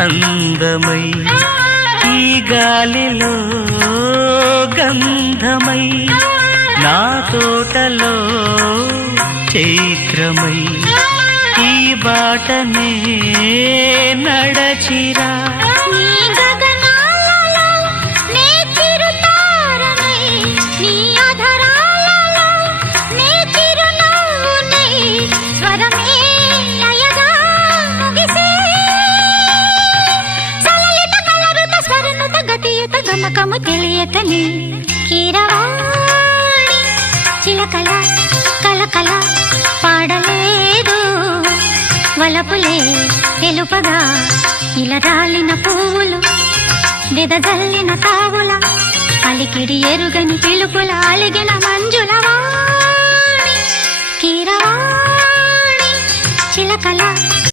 అందమై ఈ గాలిలో గంధమై నా తోటలో చైత్రమై ఈ బాటనే నడచిరా గమకము తెలియకని కీరవాణి చిలకల కలకల పాడలేదు వలపులే తెలుపగా ఇలా రాలిన పువ్వులు వెదజల్లిన తావుల అలికిడి ఎరుగని పిలుపుల అలిగిన మంజుల వాణి కీరవాణి చిలకల